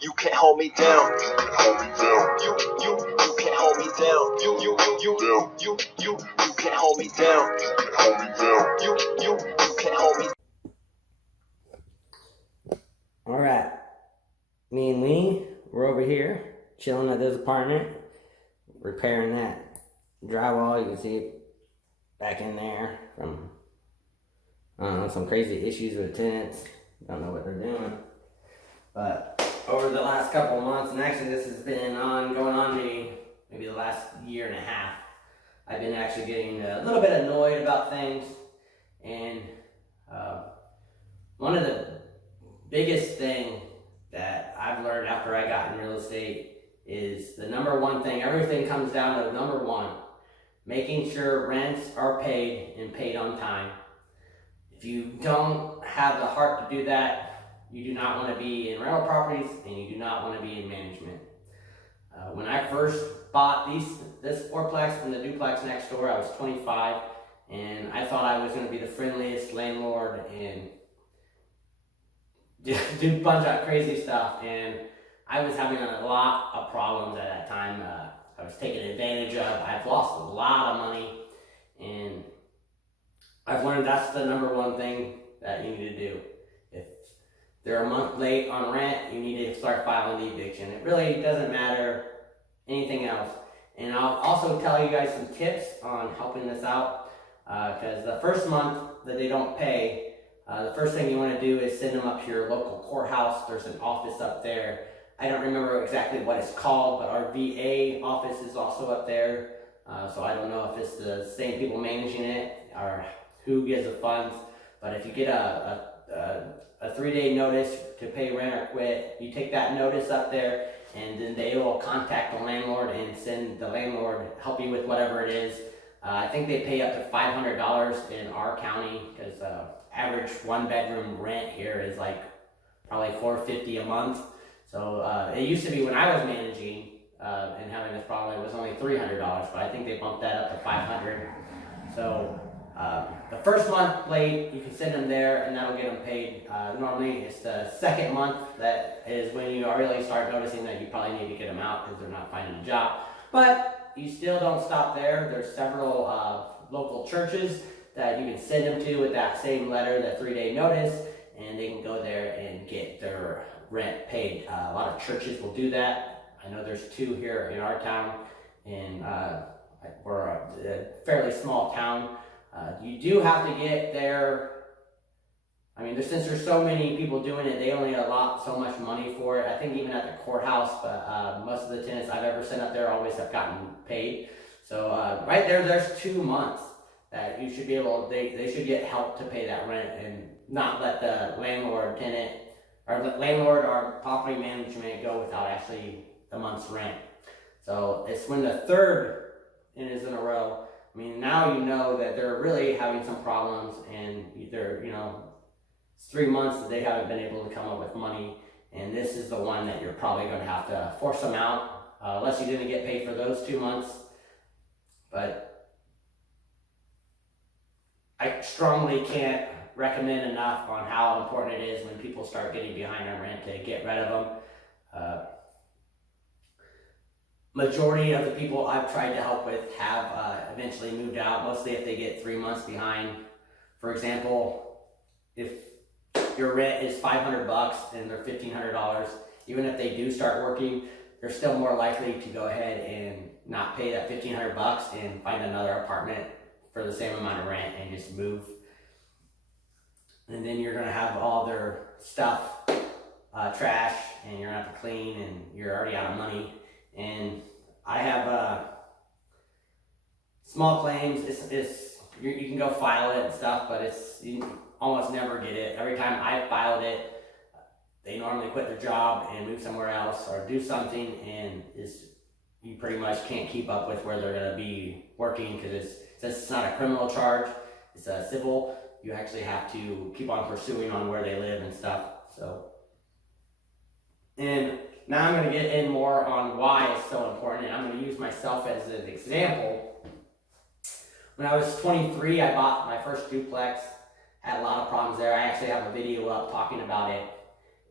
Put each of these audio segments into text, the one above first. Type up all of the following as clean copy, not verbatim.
You can't hold me down. You can't hold me down. You can't hold me down. You can't hold me down. You can't hold me down. You can't hold me. All right, me and Lee, we're over here chilling at this apartment, repairing that drywall. You can see it back in there from some crazy issues with tenants. Don't know what they're doing, but over the last couple of months, and actually this has been going on maybe the last year and a half, I've been actually getting a little bit annoyed about things. And one of the biggest thing that I've learned after I got in real estate is the number one thing. Everything comes down to number one: making sure rents are paid and paid on time. If you don't have the heart to do that, you do not want to be in rental properties, and you do not want to be in management. When I first bought this fourplex and the duplex next door, I was 25, and I thought I was going to be the friendliest landlord and do a bunch of crazy stuff. And I was having a lot of problems at that time. I was taken advantage of. I've lost a lot of money, and I've learned that's the number one thing that you need to do. If they're a month late on rent, you need to start filing the eviction. It really doesn't matter anything else. And I'll also tell you guys some tips on helping this out, because the first month that they don't pay, the first thing you want to do is send them up to your local courthouse. There's an office up there. I don't remember exactly what it's called, but our VA office is also up there. So I don't know if it's the same people managing it or who gives the funds. But if you get a 3-day notice to pay rent or quit, you take that notice up there, and then they will contact the landlord and send the landlord help you with whatever it is. I think they pay up to $500 in our county, because average 1-bedroom rent here is like probably $450 a month. So it used to be when I was managing and having this problem, it was only $300, but I think they bumped that up to $500. So the first month late, you can send them there, and that'll get them paid. Normally, it's the second month that is when you really start noticing that you probably need to get them out because they're not finding a job. But you still don't stop there. There's several local churches that you can send them to with that same letter, that 3-day notice, and they can go there and get their rent paid. A lot of churches will do that. I know there's 2 here in our town, and we're a fairly small town. You do have to get there. I mean, since there's so many people doing it, they only allot so much money for it. I think even at the courthouse, but most of the tenants I've ever sent up there always have gotten paid. So right there, there's 2 months that you should be able, they should get help to pay that rent and not let the landlord or property management go without actually the month's rent. So it's when the third is in a row. I mean, now you know that they're really having some problems, and they're, it's 3 months that they haven't been able to come up with money, and this is the one that you're probably going to have to force them out, unless you didn't get paid for those 2 months. But I strongly can't recommend enough on how important it is when people start getting behind on rent to get rid of them. Majority of the people I've tried to help with have eventually moved out, mostly if they get 3 months behind. For example, if your rent is $500 and they're $1,500, even if they do start working, they're still more likely to go ahead and not pay that $1,500 and find another apartment for the same amount of rent and just move. And then you're going to have all their stuff trash, and you're going to have to clean, and you're already out of money. And I have small claims. You can go file it and stuff, but you almost never get it. Every time I filed it, they normally quit their job and move somewhere else or do something, and you pretty much can't keep up with where they're going to be working, because since it's not a criminal charge, it's a civil. You actually have to keep on pursuing on where they live and stuff. So, and now I'm going to get in more on why it's so important, and I'm going to use myself as an example. When I was 23, I bought my first duplex. Had a lot of problems there. I actually have a video up talking about it.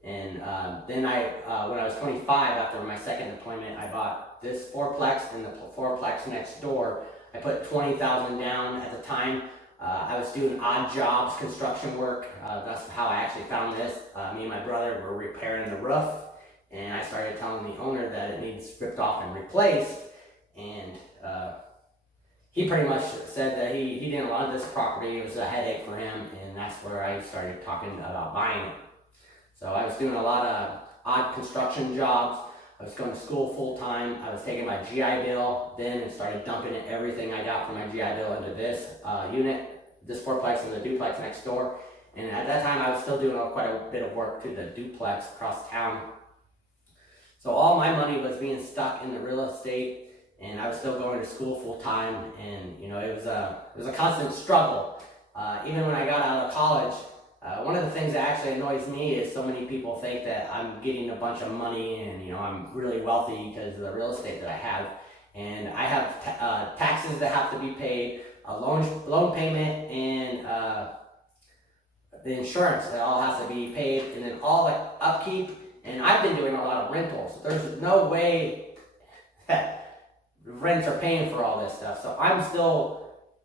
And then when I was 25, after my second deployment, I bought this fourplex and the fourplex next door. I put $20,000 down at the time. I was doing odd jobs, construction work. That's how I actually found this. Me and my brother were repairing the roof, and I started telling the owner that it needs ripped off and replaced. And he pretty much said that he didn't love this property. It was a headache for him, and that's where I started talking about buying it. So I was doing a lot of odd construction jobs. I was going to school full time. I was taking my GI Bill then and started dumping everything I got from my GI Bill into this unit, this fourplex and the duplex next door. And at that time, I was still doing quite a bit of work to the duplex across town. So all my money was being stuck in the real estate, and I was still going to school full time. And it was a constant struggle. Even when I got out of college, one of the things that actually annoys me is so many people think that I'm getting a bunch of money and I'm really wealthy because of the real estate that I have. And I have taxes that have to be paid, a loan payment, and the insurance that all has to be paid, and then all the upkeep. And I've been doing a lot of rentals. There's no way that rents are paying for all this stuff. So I'm still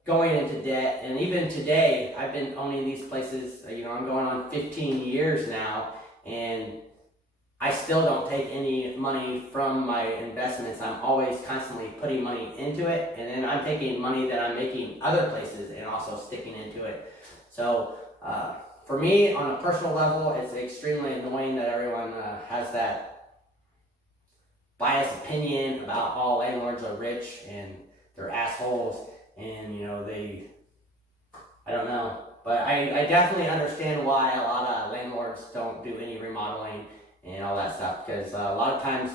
going into debt, and even today, I've been owning these places, I'm going on 15 years now, and I still don't take any money from my investments. I'm always constantly putting money into it, and then I'm taking money that I'm making other places and also sticking into it. So for me, on a personal level, it's extremely annoying that everyone has that biased opinion about all landlords are rich and they're assholes. And I don't know, but I definitely understand why a lot of landlords don't do any remodeling and all that stuff, because a lot of times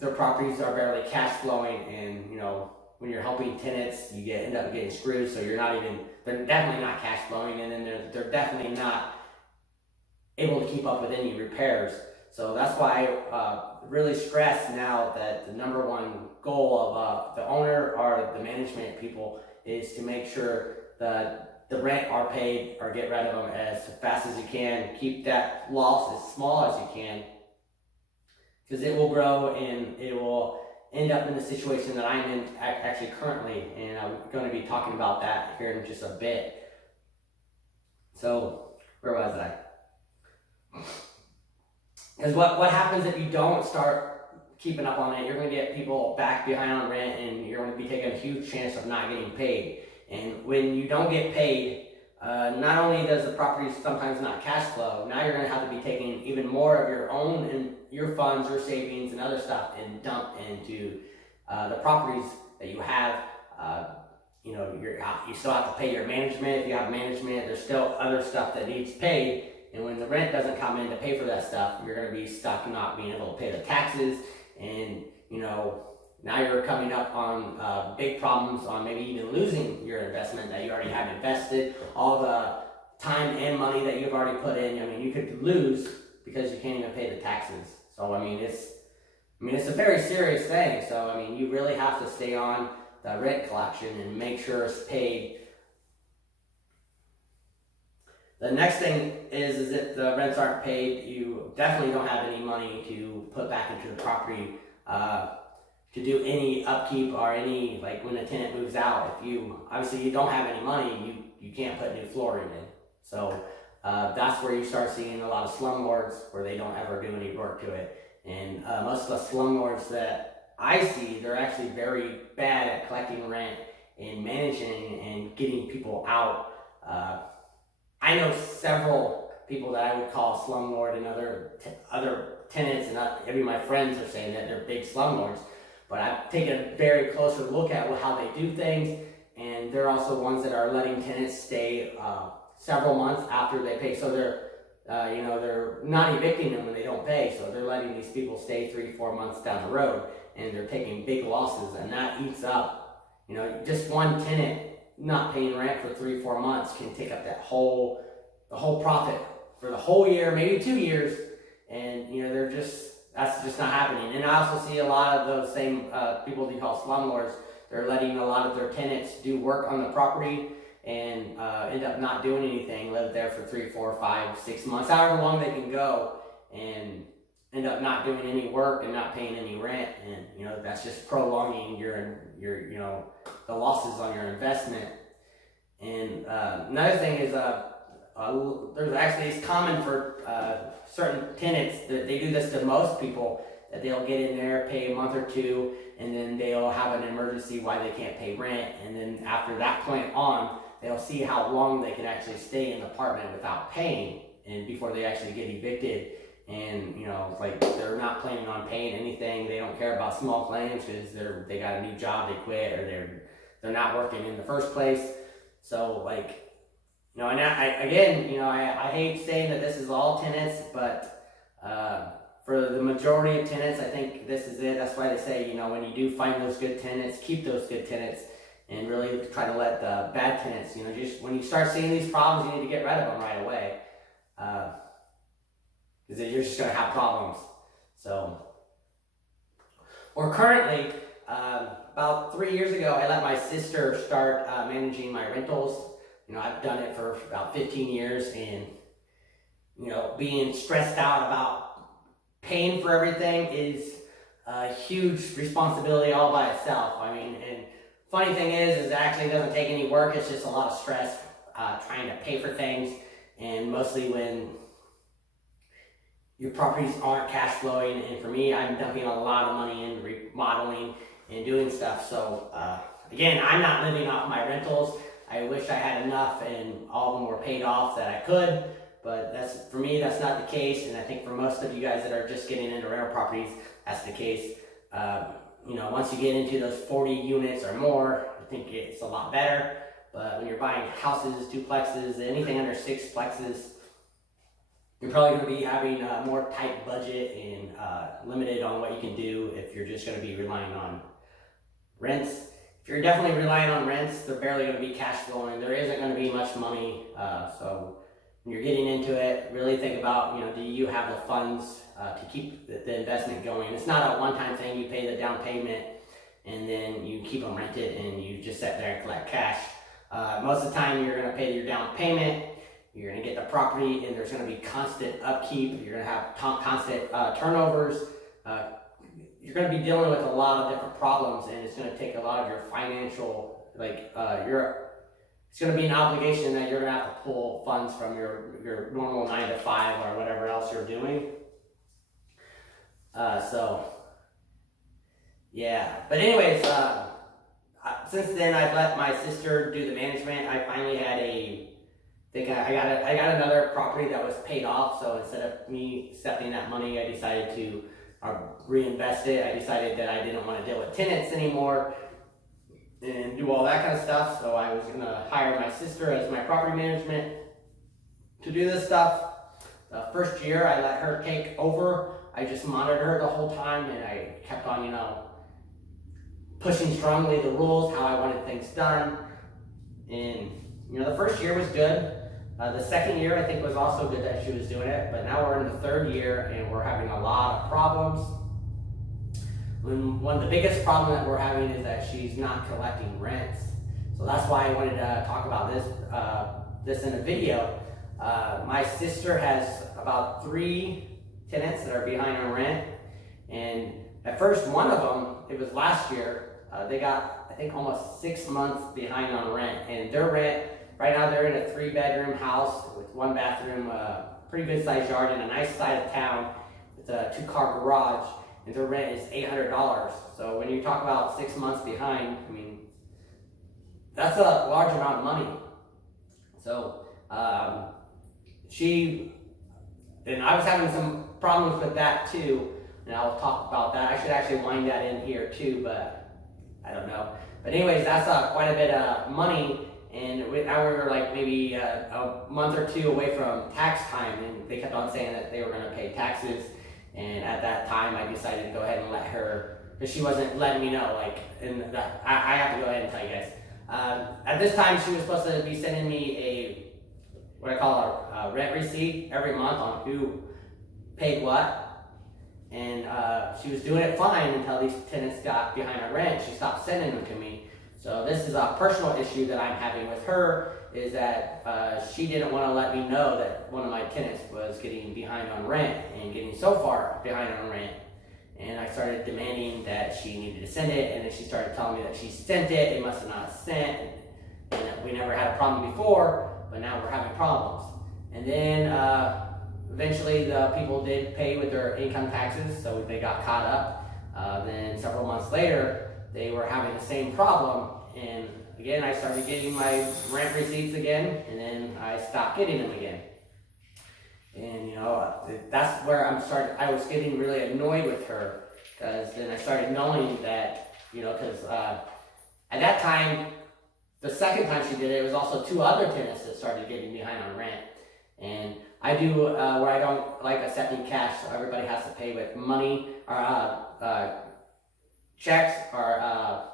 their properties are barely cash flowing, and when you're helping tenants, you end up getting screwed. So they're definitely not cash flowing, and then they're definitely not able to keep up with any repairs. So that's why I really stress now that the number one goal of the owner or the management people is to make sure that the rent are paid or get rid of them as fast as you can. Keep that loss as small as you can, because it will grow and it will end up in the situation that I'm in actually currently. And I'm going to be talking about that here in just a bit. So where was I? Because what happens if you don't start keeping up on it? You're going to get people back behind on rent, and you're going to be taking a huge chance of not getting paid. And when you don't get paid, not only does the property sometimes not cash flow, now you're going to have to be taking even more of your own and your funds, your savings, and other stuff, and dump into the properties that you have. You still have to pay your management. If you have management, there's still other stuff that needs paid. And when the rent doesn't come in to pay for that stuff, you're going to be stuck not being able to pay the taxes. And, now you're coming up on big problems on maybe even losing your investment that you already have invested, all the time and money that you've already put in. You could lose because you can't even pay the taxes. So, it's a very serious thing. So, you really have to stay on the rent collection and make sure it's paid. The next thing is if the rents aren't paid, you definitely don't have any money to put back into the property to do any upkeep or any, like when a tenant moves out. If you don't have any money, you can't put new flooring in. So that's where you start seeing a lot of slumlords where they don't ever do any work to it. And most of the slumlords that I see, they're actually very bad at collecting rent and managing and getting people out. I know several people that I would call slumlord, and other tenants, and even my friends are saying that they're big slumlords. But I've taken a very closer look at how they do things, and they're also ones that are letting tenants stay several months after they pay. So they're not evicting them when they don't pay. So they're letting these people stay 3-4 months down the road, and they're taking big losses, and that eats up. Just one tenant not paying rent for 3-4 months can take up the whole profit for the whole year, maybe 2 years, and that's just not happening. And I also see a lot of those same people you call slumlords. They're letting a lot of their tenants do work on the property, and end up not doing anything, live there for 3, 4, 5, 6 months, however long they can go, and end up not doing any work and not paying any rent, and that's just prolonging your the losses on your investment. And another thing is there's actually, it's common for certain tenants that they do this to most people, that they'll get in there, pay a month or two, and then they'll have an emergency why they can't pay rent, and then after that point on, they'll see how long they can actually stay in the apartment without paying, and before they actually get evicted. And like, they're not planning on paying anything. They don't care about small claims because they got a new job, they quit, or they're not working in the first place. So like, and I hate saying that this is all tenants, but for the majority of tenants, I think this is it. That's why they say, when you do find those good tenants, keep those good tenants, and really try to let the bad tenants, just when you start seeing these problems, you need to get rid of them right away. Because you're just going to have problems. So, or currently, about 3 years ago, I let my sister start managing my rentals. I've done it for about 15 years, and being stressed out about paying for everything is a huge responsibility all by itself. I mean, and funny thing is it actually doesn't take any work. It's just a lot of stress trying to pay for things, and mostly when your properties aren't cash flowing. And for me, I'm dumping a lot of money in remodeling and doing stuff. So again, I'm not living off my rentals. I wish I had enough and all of them were paid off that I could, but for me, that's not the case. And I think for most of you guys that are just getting into rental properties, that's the case. Once you get into those 40 units or more, I think it's a lot better. But when you're buying houses, duplexes, anything under 6 plexes, you're probably going to be having a more tight budget and limited on what you can do if you're just going to be relying on rents. If you're definitely relying on rents, they're barely going to be cash flowing. There isn't going to be much money. So when you're getting into it, really think about, do you have the funds to keep the investment going? It's not a one-time thing. You pay the down payment and then you keep them rented and you just sit there and collect cash. Most of the time, you're going to pay your down payment. You're going to get the property, and there's going to be constant upkeep. You're going to have constant turnovers. You're going to be dealing with a lot of different problems, and it's going to take a lot of your financial, it's going to be an obligation that you're going to have to pull funds from your normal 9 to 5 or whatever else you're doing. But anyways, since then I've let my sister do the management. I finally had I got another property that was paid off, so instead of me accepting that money, I decided to reinvest it. I decided that I didn't want to deal with tenants anymore and do all that kind of stuff, so I was going to hire my sister as my property management to do this stuff. The first year, I let her take over. I just monitored her the whole time, and I kept on, pushing strongly the rules, how I wanted things done. And, the first year was good. The second year, I think, was also good that she was doing it, but now we're in the third year, and we're having a lot of problems. One of the biggest problems that we're having is that she's not collecting rents. So that's why I wanted to talk about this in a video. My sister has about 3 tenants that are behind on rent, and at first one of them, it was last year, they got, I think, almost 6 months behind on rent, and their rent, right now they're in a 3-bedroom house with 1 bathroom, pretty good sized yard in a nice side of town with a 2-car garage, and their rent is $800. So when you talk about 6 months behind, I mean, that's a large amount of money. So and I was having some problems with that too, and I'll talk about that. I should actually wind that in here too, but I don't know. But anyways, that's quite a bit of money, and now we're like maybe a month or 2 away from tax time, and they kept on saying that they were going to pay taxes. And at that time, I decided to go ahead and let her, because she wasn't letting me know. I have to go ahead and tell you guys. At this time, she was supposed to be sending me what I call a rent receipt every month on who paid what. And she was doing it fine until these tenants got behind on rent. She stopped sending them to me. So this is a personal issue that I'm having with her, is that she didn't want to let me know that one of my tenants was getting behind on rent and getting so far behind on rent. And I started demanding that she needed to send it, and then she started telling me that she sent it, it must have not sent, and that we never had a problem before, but now we're having problems. And then eventually the people did pay with their income taxes, so they got caught up. Then several months later, they were having the same problem, and again I started getting my rent receipts again, and then I stopped getting them again. And that's where I was getting really annoyed with her, because then I started knowing that, because at that time, the second time she did it, it was also 2 other tenants that started getting behind on rent. And I do where I don't like accepting cash, so everybody has to pay with money or checks or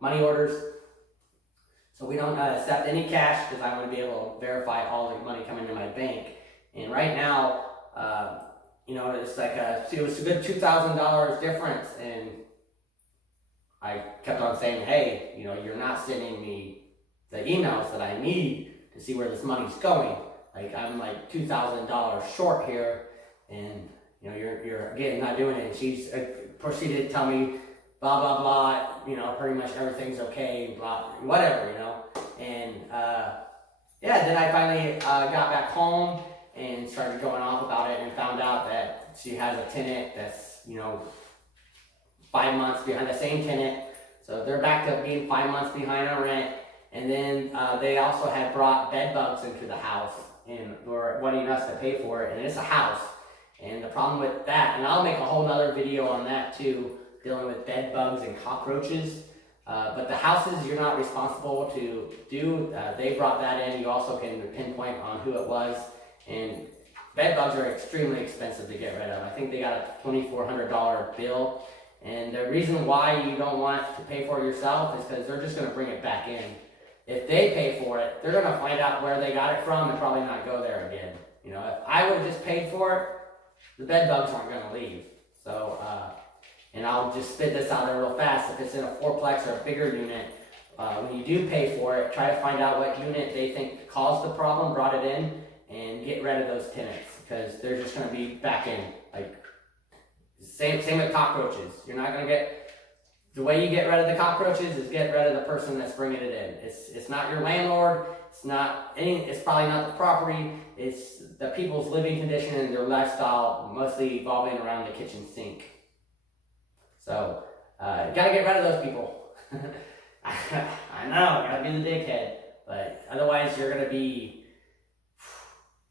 money orders. So we don't accept any cash, because I want to be able to verify all the money coming to my bank. And right now, it's like it was a good $2,000 difference, and I kept on saying, hey, you're not sending me the emails that I need to see where this money's going. Like, I'm like $2,000 short here, and you're again not doing it. And she's proceeded to tell me blah blah blah, pretty much everything's okay, blah whatever, and then I finally got back home and started going off about it, and found out that she has a tenant that's 5 months behind, the same tenant, so they're back to being 5 months behind on rent. And then they also had brought bed bugs into the house and were wanting us to pay for it, and it's a house. And the problem with that, and I'll make a whole nother video on that too, dealing with bed bugs and cockroaches. But the houses you're not responsible to do, they brought that in. You also can pinpoint on who it was. And bed bugs are extremely expensive to get rid of. I think they got a $2,400 bill. And the reason why you don't want to pay for it yourself is because they're just going to bring it back in. If they pay for it, they're going to find out where they got it from and probably not go there again. If I would have just paid for it, the bed bugs aren't going to leave. So, and I'll just spit this out there real fast. If it's in a 4-plex or a bigger unit, when you do pay for it, try to find out what unit they think caused the problem, brought it in, and get rid of those tenants, because they're just going to be back in. Like, same with cockroaches. You're not going to get, the way you get rid of the cockroaches is get rid of the person that's bringing it in. It's not your landlord. It's probably not the property. It's the people's living condition and their lifestyle, mostly evolving around the kitchen sink. So, you gotta get rid of those people. I know, gotta be the dickhead, but otherwise you're gonna be,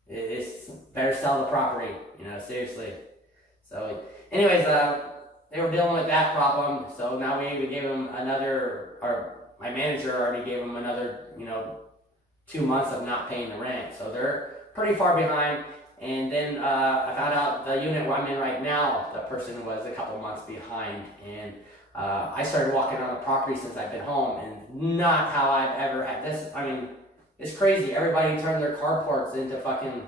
it's better sell the property, seriously. So, anyways, they were dealing with that problem, so now we gave them another, or my manager already gave them another, 2 months of not paying the rent, so they're pretty far behind. And then I found out the unit where I'm in right now, the person was a couple months behind, and I started walking around the property since I've been home, and not how I've ever had this. I mean, it's crazy. Everybody turned their carports into fucking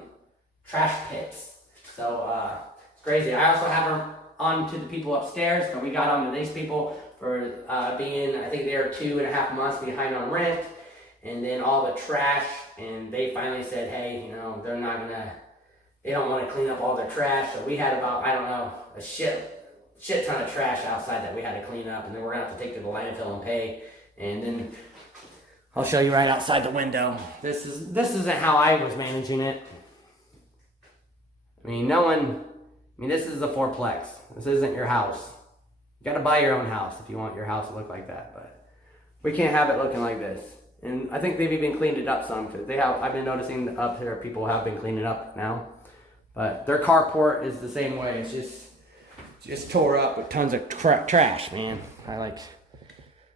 trash pits. So it's crazy. I also have her on to the people upstairs, but we got on to these people for being, I think they're 2.5 months behind on rent, and then all the trash, and they finally said, hey, they don't want to clean up all their trash. So we had about, a shit ton of trash outside that we had to clean up, and then we're gonna have to take to the landfill and pay. And then I'll show you right outside the window. This isn't how I was managing it. This is a 4-plex. This isn't your house. You gotta buy your own house if you want your house to look like that, but we can't have it looking like this. And I think they've even cleaned it up some, because I've been noticing up here people have been cleaning it up now. But their carport is the same way. It's just tore up with tons of trash, man.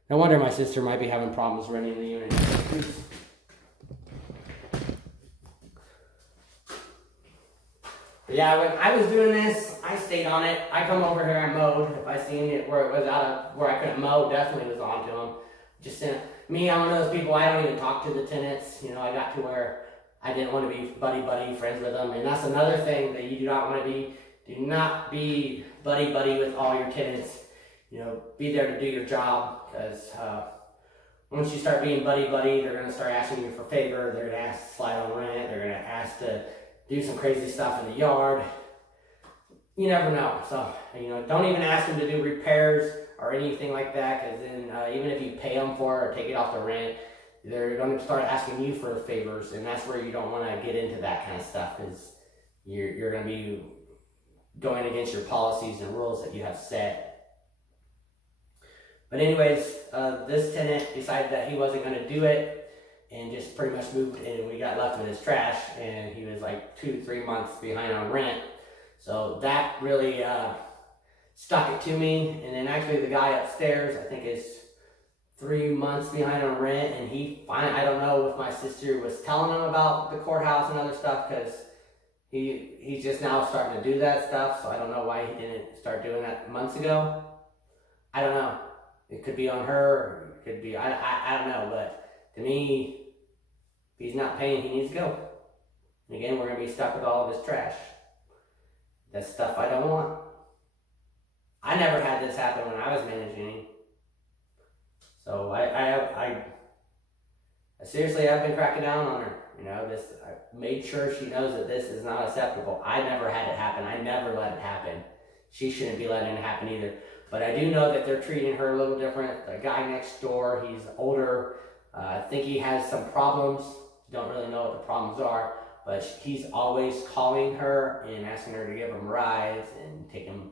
No wonder my sister might be having problems renting the unit. Yeah, when I was doing this, I stayed on it. I come over here and mowed. If I seen it where it was where I couldn't mow, definitely was on to them. I'm one of those people, I don't even talk to the tenants. I got to where I didn't want to be buddy friends with them. And that's another thing that you do not want to be. Do not be buddy with all your tenants. be there to do your job, because once you start being buddy-buddy, they're going to start asking you for favors, they're going to ask to slide on rent, they're going to ask to do some crazy stuff in the yard. You never know. So, don't even ask them to do repairs or anything like that, because then even if you pay them for it or take it off the rent, they're going to start asking you for favors, and that's where you don't want to get into that kind of stuff, because you're going to be going against your policies and rules that you have set. But anyways, this tenant decided that he wasn't going to do it and just pretty much moved, and we got left with his trash, and he was like 2-3 months behind on rent. So that really stuck it to me. And then actually the guy upstairs, I think, is 3 months behind on rent, and I don't know if my sister was telling him about the courthouse and other stuff, because he's just now starting to do that stuff. So I don't know why he didn't start doing that months ago. I don't know. It could be on her, or it could be, I don't know, but to me, if he's not paying, he needs to go. And again, we're going to be stuck with all of his trash. That's stuff I don't want. I never had this happen when I was managing. So I seriously, I've been cracking down on her. I made sure she knows that this is not acceptable. I never had it happen. I never let it happen. She shouldn't be letting it happen either. But I do know that they're treating her a little different. The guy next door, he's older. I think he has some problems. Don't really know what the problems are. But he's always calling her and asking her to give him rides and take him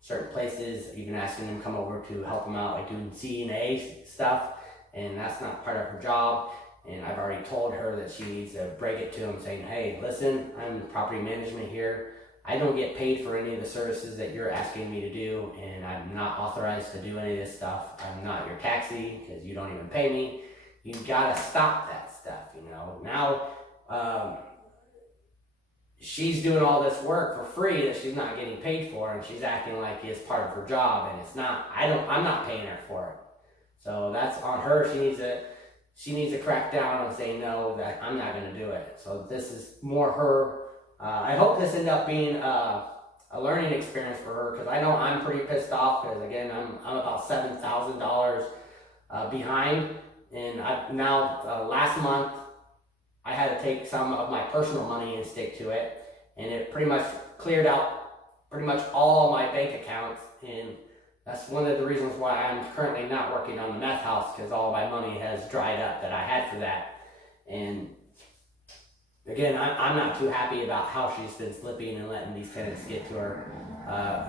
certain places, even asking him to come over to help him out, like doing C&A stuff. And that's not part of her job. And I've already told her that she needs to break it to him, saying, hey, listen, I'm the property management here. I don't get paid for any of the services that you're asking me to do, and I'm not authorized to do any of this stuff. I'm not your taxi, because you don't even pay me. You've got to stop that stuff, Now, she's doing all this work for free that she's not getting paid for, and she's acting like it's part of her job, and it's not. I'm not paying her for it. So that's on her. She needs to crack down and say no, that I'm not going to do it. So this is more her. I hope this ends up being a learning experience for her, because I know I'm pretty pissed off, because again, I'm about $7,000 behind, and last month I had to take some of my personal money and stick to it, and it pretty much cleared out pretty much all my bank accounts, and that's one of the reasons why I'm currently not working on the meth house, because all my money has dried up that I had for that. And again, I'm not too happy about how she's been slipping and letting these tenants get to her.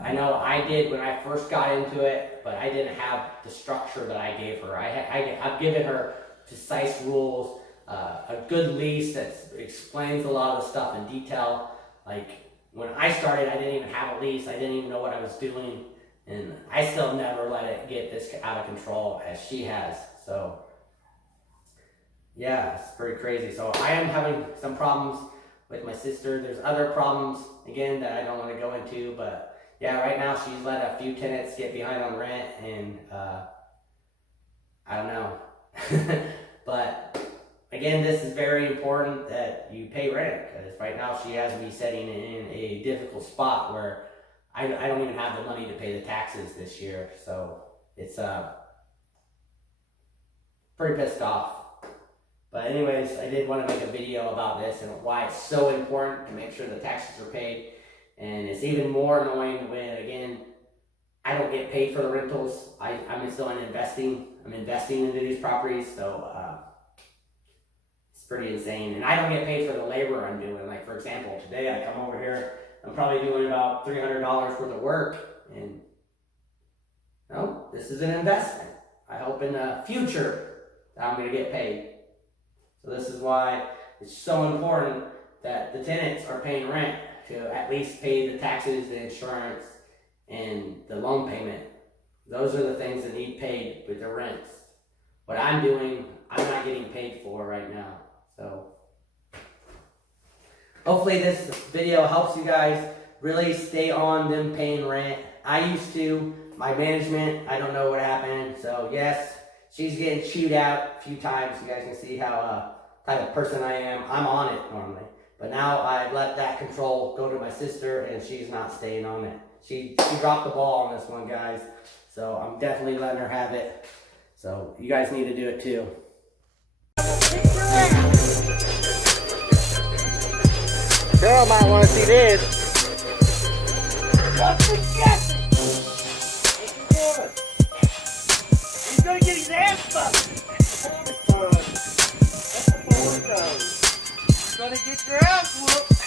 I know I did when I first got into it, but I didn't have the structure that I gave her. I've given her precise rules, a good lease that explains a lot of the stuff in detail. Like when I started, I didn't even have a lease. I didn't even know what I was doing. And I still never let it get this out of control as she has. So yeah, it's pretty crazy. So I am having some problems with my sister. There's other problems, again, that I don't want to go into. But yeah, right now she's let a few tenants get behind on rent. And I don't know. But again, this is very important that you pay rent. Because right now she has me sitting in a difficult spot where I don't even have the money to pay the taxes this year. So it's pretty pissed off. But anyways, I did want to make a video about this and why it's so important to make sure the taxes are paid. And it's even more annoying when, again, I don't get paid for the rentals. I'm still investing. I'm investing into these properties. So it's pretty insane. And I don't get paid for the labor I'm doing. Like, for example, today I come over here, I'm probably doing about $300 worth of work. And no, this is an investment. I hope in the future that I'm going to get paid. So this is why it's so important that the tenants are paying rent to at least pay the taxes, the insurance, and the loan payment. Those are the things that need paid with the rents. What I'm doing, I'm not getting paid for right now. So hopefully this video helps you guys really stay on them paying rent. I used to. My management, I don't know what happened. So yes, she's getting chewed out a few times. You guys can see how type of person I am. I'm on it normally. But now I let that control go to my sister, and she's not staying on it. She dropped the ball on this one, guys. So I'm definitely letting her have it. So you guys need to do it too. Girl might want to see this. He's gonna get his ass fucked. That's the boy goes. You're gonna get your ass whooped.